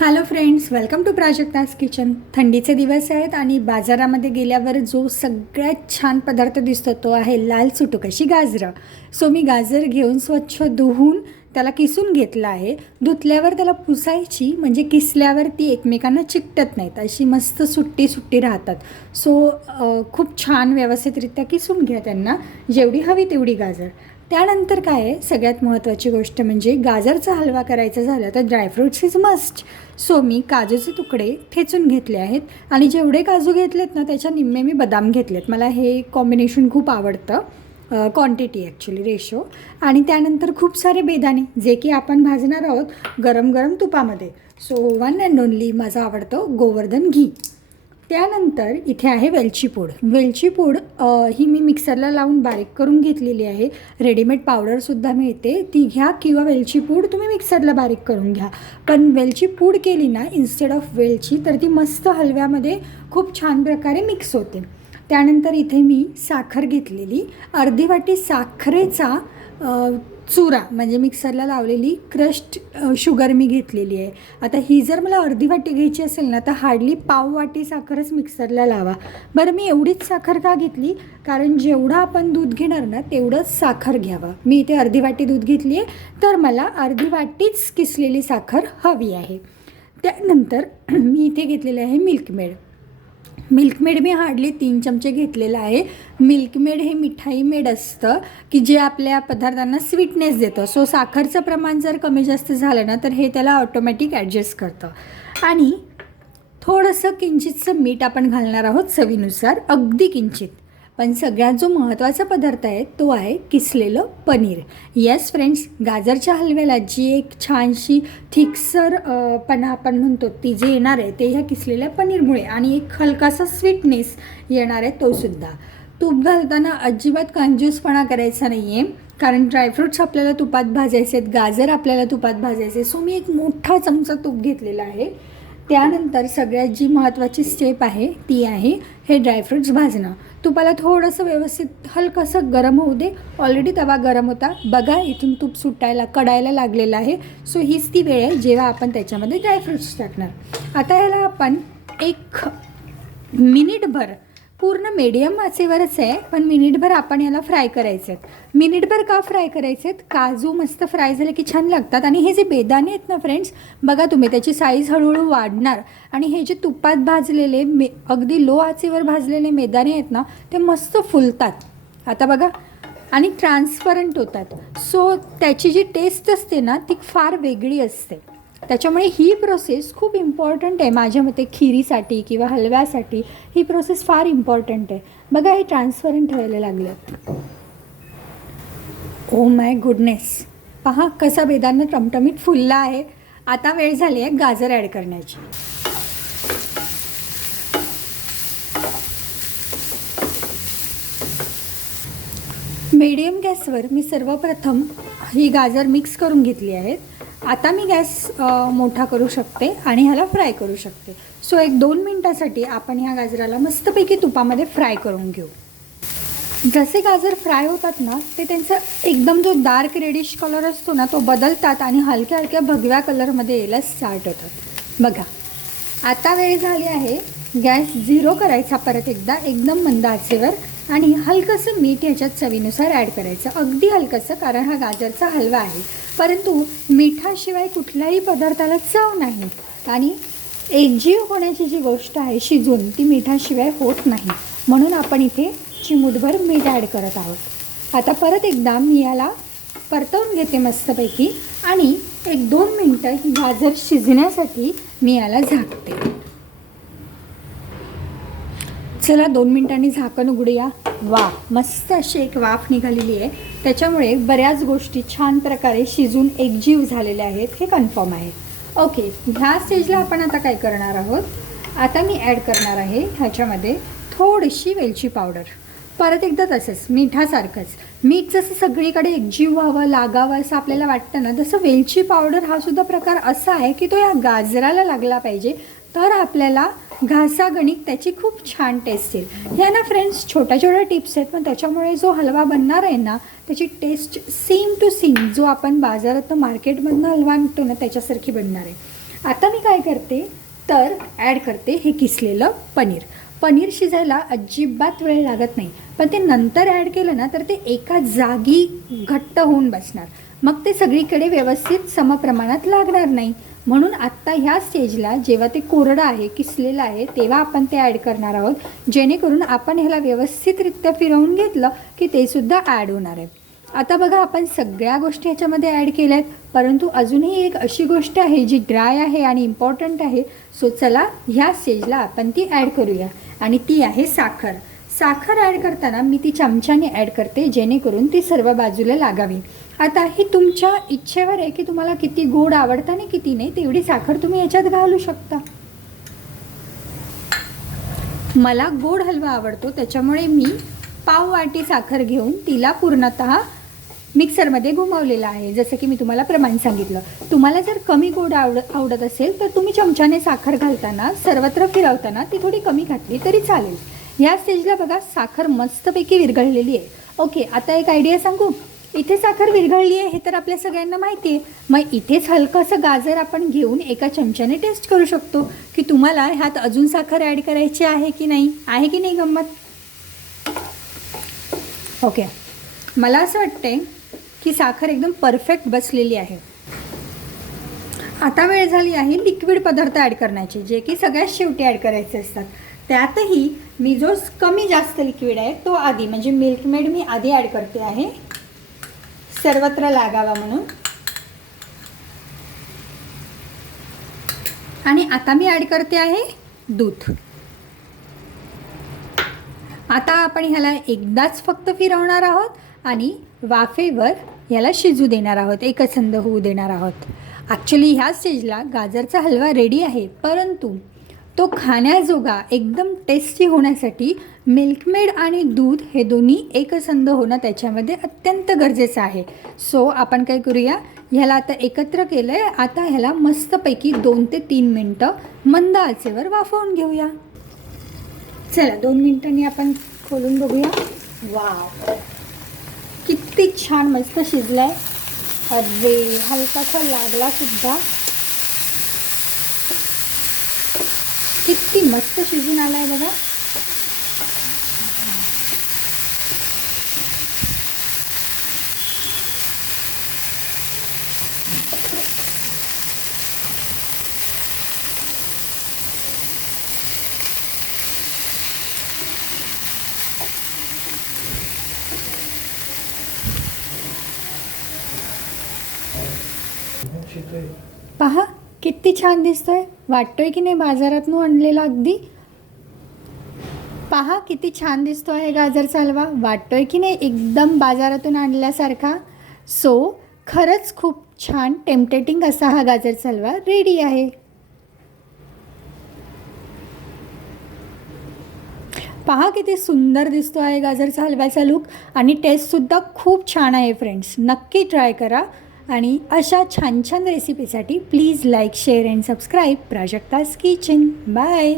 Hello friends, welcome to Prajakta's kitchen. थंडीचे दिवस आहेत आणि बाजारामध्ये गेल्यावर जो सगळ्यात छान पदार्थ दिसतो तो आहे लाल सुटूक अशी गाजरं. सो मी गाजर घेऊन स्वच्छ धुवून त्याला किसून घेतलं आहे. धुतल्यावर त्याला पुसायची म्हणजे किसल्यावर ती एकमेकांना चिकटत नाहीत, अशी मस्त सुट्टी सुट्टी राहतात. सो खूप छान व्यवस्थितरित्या किसून घ्या त्यांना, जेवढी हवी तेवढी गाजर. त्यानंतर काय आहे, सगळ्यात महत्त्वाची गोष्ट म्हणजे गाजरचा हलवा करायचा झाला तर ड्रायफ्रूट्स इज मस्ट. सो मी काजूचे तुकडे ठेचून घेतले आहेत आणि जेवढे काजू घेतलेत ना त्याच्या निम्मे मी बदाम घेतलेत. मला हे कॉम्बिनेशन खूप आवडतं, क्वांटिटी ॲक्च्युली रेशो. आणि त्यानंतर खूप सारे बेदाणे जे की आपण भाजणार आहोत गरम गरम तुपामध्ये. सो वन अँड ओनली माझा आवडतं गोवर्धन घी. त्यानंतर इथे आहे वेलची पूड. वेलची पूड ही मी मिक्सरला लावून बारीक करून घेतलेली आहे. रेडीमेड पावडरसुद्धा मिळते, ती घ्या किंवा वेलची पूड तुम्ही मिक्सरला बारीक करून घ्या. पण वेलची पूड केली ना इन्स्टेड ऑफ वेलची तर ती मस्त हलव्यामध्ये खूप छान प्रकारे मिक्स होते. त्यानंतर इथे मी साखर घेतलेली, अर्धी वाटी साखरेचा चुरा म्हणजे मिक्सरला लावलेली क्रश्ड शुगर मी घेतलेली आहे. आता ही जर मला अर्धी वाटी घ्यायची असेल ना तर हार्डली पाव वाटी साखरच मिक्सरला लावा. बरं, मी एवढीच साखर का घेतली, कारण जेवढं आपण दूध घेणार ना तेवढंच साखर घ्यावं. मी इथे अर्धी वाटी दूध घेतली आहे तर मला अर्धी वाटीच किसलेली साखर हवी आहे. त्यानंतर मी इथे घेतलेलं आहे मिल्कमेड. मिल्कमेड मी हार्डली 3 चमचे घेतलेलं आहे. मिल्कमेड हे मिठाई मेड असतं की जे आपल्या पदार्थांना स्वीटनेस देतं. सो साखरचं प्रमाण जर कमी जास्त झालं ना तर हे त्याला ऑटोमॅटिक ॲडजस्ट करतं. आणि थोडंसं किंचितचं मीठ आपण घालणार आहोत चवीनुसार, अगदी किंचित. पण सगळ्यात जो महत्त्वाचा पदार्थ आहे तो आहे किसलेलं पनीर. येस फ्रेंड्स, गाजरच्या हलव्याला जी एक छानशी थिकसर पणा आपण म्हणतो ती जे येणार आहे ते ह्या किसलेल्या पनीरमुळे, आणि एक हलकासा स्वीटनेस येणार आहे तोसुद्धा. तूप घालताना अजिबात कंजूसपणा करायचा नाही आहे, कारण ड्रायफ्रूट्स आपल्याला तुपात भाजायचे आहेत, गाजर आपल्याला तुपात भाजायचे. सो मी एक मोठा चमचा तूप घेतलेला आहे. त्यानंतर सगळ्यात जी महत्त्वाची स्टेप आहे ती आहे हे ड्रायफ्रूट्स भाजणं. तुपाला थोडंसं व्यवस्थित हलकंसं गरम होऊ दे. ऑलरेडी तवा गरम होता, बघा इथून तूप सुटायला कडायला लागलेलं आहे. सो हीच ती वेळ आहे जेव्हा आपण त्याच्यामध्ये ड्रायफ्रूट्स टाकणार. आता याला आपण 1 मिनिटभर, पूर्ण मीडियम आचेवरच आहे पण मिनिटभर आपण याला फ्राय करायचे आहेत. मिनिटभर का फ्राय करायचे आहेत, काजू मस्त फ्राय झाले की छान लागतात. आणि हे जे बेदाणे आहेत ना फ्रेंड्स, बघा तुम्ही त्याची साईज हळूहळू वाढणार. आणि हे जे तुपात भाजलेले अगदी लो आचेवर भाजलेले बेदाणे आहेत ना ते मस्त फुलतात. आता बघा, आणि ट्रान्सपरंट होतात. सो त्याची जी टेस्ट असते ना ती फार वेगळी असते. त्याच्यामुळे ही प्रोसेस खूप इम्पॉर्टंट आहे माझ्या मते. खिरीसाठी किंवा हलव्यासाठी ही प्रोसेस फार इम्पॉर्टंट आहे. बघा हे ट्रान्सपरंट व्हायला लागलं. ओ माय गुडनेस, पहा कसा बेदाणा टमटमीत फुलला आहे. आता वेळ झाली आहे गाजर ॲड करण्याची. मीडियम गॅसवर मी सर्वप्रथम ही गाजर मिक्स करून घेतली आहेत. आता मी गॅस मोठा करू शकते आणि ह्याला फ्राय करू शकते. सो 1-2 मिनटासाठी आपण ह्या गाजराला मस्तपैकी तुपामध्ये फ्राय करून घेऊ. जसे गाजर फ्राय होतात ना ते त्यांचा एकदम जो डार्क रेडिश कलर असतो ना तो बदलतात आणि हलक्या हलक्या भगव्या कलरमध्ये यायला स्टार्ट होतात. बघा आता वेळ झाली आहे गॅस 0 करायचा परत एकदा, एकदम मंद आचेवर. आणि हलकंसं मीठ ह्याच्यात चवीनुसार ॲड करायचं, अगदी हलकंसं, कारण हा गाजरचा हलवा आहे. परंतु मिठाशिवाय कुठल्याही पदार्थाला चव नाही. आणि एकजीव होण्याची जी गोष्ट आहे शिजून, ती मिठाशिवाय होत नाही. म्हणून आपण इथे चिमूटभर मीठ ॲड करत आहोत. आता परत एकदा मी याला परतवून घेते मस्तपैकी आणि 1-2 मिनटं ही गाजर शिजण्यासाठी मी याला झाकते. चला 2 मिनटांनी झाकण उघडूया. वा, मस्त अशी एक वाफ निघालेली आहे. त्याच्यामुळे बऱ्याच गोष्टी छान प्रकारे शिजून एकजीव झालेल्या आहेत हे कन्फर्म आहे. ओके, ह्या स्टेजला आपण आता काय करणार आहोत, आता मी ॲड करणार आहे ह्याच्यामध्ये थोडीशी वेलची पावडर. परत एकदा तसंच मिठासारखंच, मीठ जसं सगळीकडे एकजीव व्हावं लागावं असं आपल्याला वाटतं ना, तसं वेलची पावडर हा सुद्धा प्रकार असा आहे की तो या गाजराला लागला पाहिजे, तर आपल्याला घासागणिक त्याची खूप छान टेस्ट येईल. ह्या ना फ्रेंड्स छोट्या छोट्या टिप्स आहेत, पण त्याच्यामुळे जो हलवा बनणार आहे ना त्याची टेस्ट सेम टू सेम जो आपण बाजारात मार्केटमधनं हलवा आणतो ना त्याच्यासारखी बनणार आहे. आता मी काय करते तर ॲड करते हे किसलेलं पनीर. पनीर शिजायला अजिबात वेळ लागत नाही, पण ते नंतर ॲड केलं ना तर ते एका जागी घट्ट होऊन बसणार, मग ते सगळीकडे व्यवस्थित समप्रमाणात लागणार नाही. म्हणून आत्ता ह्या स्टेजला जेव्हा ते कोरडं आहे, किसलेलं आहे, तेव्हा आपण ते ॲड करणार आहोत, जेणेकरून आपण ह्याला व्यवस्थितरित्या फिरवून घेतलं की ते सुद्धा ॲड होणार आहे. आता बघा, आपण सगळ्या गोष्टी ह्याच्यामध्ये ॲड केल्या आहेत, परंतु अजूनही एक अशी गोष्ट आहे जी ड्राय आहे आणि इम्पॉर्टंट आहे. सो चला ह्या स्टेजला आपण ती ॲड करूया, आणि ती आहे साखर. साखर ॲड करताना मी ती चमच्याने ॲड करते, जेणेकरून ती सर्व बाजूला लागावी. आता ही तुमच्या इच्छेवर आहे की तुम्हाला किती गोड आवडतं आणि किती नाही, तेवढी साखर तुम्ही याच्यात घालू शकता. मला गोड हलवा आवडतो, त्याच्यामुळे मी पाव वाटी साखर घेऊन तिला पूर्णतः मिक्सरमध्ये घुमवलेलं आहे, जसं की मी तुम्हाला प्रमाण सांगितलं. तुम्हाला जर कमी गोड आवडत असेल तर तुम्ही चमच्याने साखर घालताना सर्वत्र फिरवताना ती थोडी कमी घातली तरी चालेल. ह्या स्टेजला बघा, साखर मस्तपैकी विरघळलेली आहे. ओके, आता एक आयडिया सांगू. इथे साखर विरघळली आहे हे तर आपल्या सगळ्यांना माहिती आहे, मग इथेच हलकंसं गाजर आपण घेऊन एका चमच्याने टेस्ट करू शकतो की तुम्हाला ह्यात अजून साखर ॲड करायची आहे की नाही गंमत. ओके, मला असं वाटतंय की साखर एकदम परफेक्ट बसलेली आहे. आता वेळ झाली आहे लिक्विड पदार्थ ॲड करण्याची, जे की सगळ्यात शेवटी ॲड करायचे असतात. त्यातही मी जो कमी जास्त लिक्विड आहे तो आधी, म्हणजे मिल्कमेड मी आधी ॲड करते आहे, सर्वत्र लागावा म्हणून. आणि आता मी ॲड करते आहे दूध. आता आपण ह्याला एकदाच फक्त फिरवणार आहोत आणि वाफेवर ह्याला शिजू देणार आहोत, एकसंध होऊ देणार आहोत. ॲक्च्युली ह्या स्टेजला गाजरचा हलवा रेडी आहे, परंतु तो खाण्याजोगा एकदम टेस्टी होण्यासाठी मिल्कमेड आणि दूध हे दोन्ही एकसंध होणं त्याच्यामध्ये अत्यंत गरजेचं आहे. सो आपण काय करूया, ह्याला आता एकत्र केलं आहे. आता ह्याला मस्तपैकी 2 ते 3 मिनटं मंद आचेवर वाफवून घेऊया. चला 2 मिनिटांनी आपण खोलून बघूया. वाव, किती छान मस्त शिजलाय. अरे, हलकासा लागला सुद्धा. किती मस्त शिजून आलाय बघा. पहा किती छान दिसतोय, वाटतोय की नाही बाजारातून आणलेला अगदी. पहा किती छान दिसतो आहे गाजरचा हलवा, वाटतोय की नाही एकदम बाजारातून आणल्यासारखा. सो खरंच खूप छान टेम्पटेटिंग असा हा गाजरचा हलवा रेडी आहे. पहा किती सुंदर दिसतो आहे गाजरचा हलव्याचा लुक, आणि टेस्टसुद्धा खूप छान आहे. फ्रेंड्स, नक्की ट्राय करा. आणि अशा छान छान रेसिपीसाठी please like, share and subscribe Prajakta's kitchen. Bye.